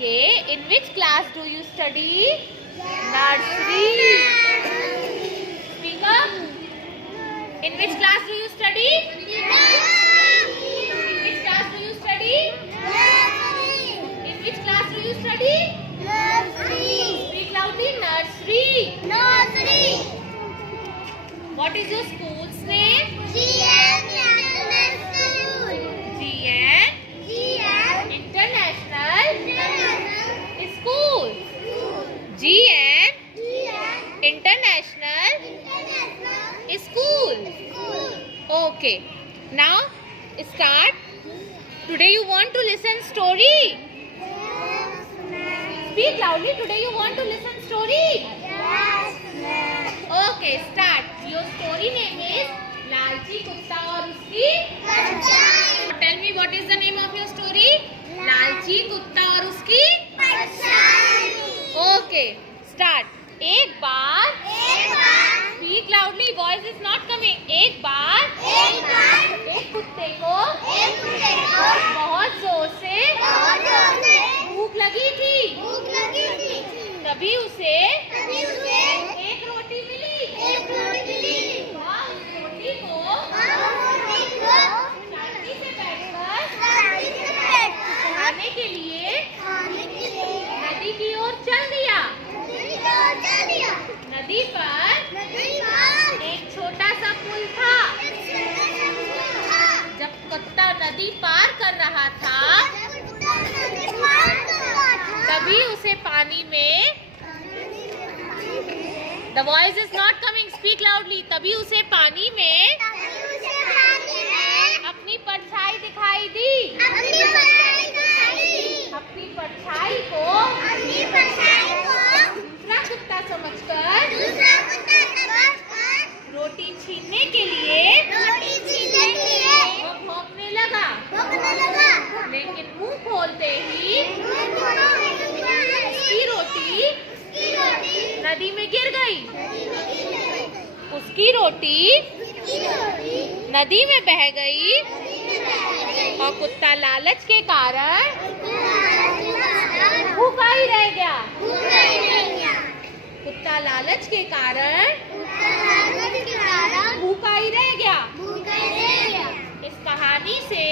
Okay. In which class do you study? Nursery. Speak up. In which class do you study? In which class do you study? In which class do you study? Speak loudly. Nursery. What is your school's name? GN International School. GN International School. Okay. Now start. Today you want to listen story. Speak loudly. Today you want to listen story. Okay, start. Your story name is लालची कुत्ता और उसकी परछाई. Tell me what is the name of your story? लालची कुत्ता और उसकी परछाई. Okay, start. एक बार Speak loudly. Voice is not coming. एक बार एक कुत्ते को बहुत जोर से भूख लगी थी. तभी उसे एक रोटी मिली. वह उस रोटी को शांति से बैठकर खाने के लिए नदी की ओर चल दिया. नदी पर एक छोटा सा पुल था. जब कुत्ता नदी पार कर रहा था तभी उसे पानी में The voice is not coming. Speak loudly. तभी उसे पानी में अपनी परछाई दिखाई दी. अपनी परछाई को दूसरा कुत्ता समझकर रोटी छीनने के लिए वो भौंकने लगा. लेकिन मुंह खोलते ही उसकी रोटी नदी में गिर गई. उसकी रोटी नदी में बह गई और कुत्ता लालच के कारण भूखा ही रह गया. कुत्ता लालच के कारण भूखा ही रह गया. इस कहानी से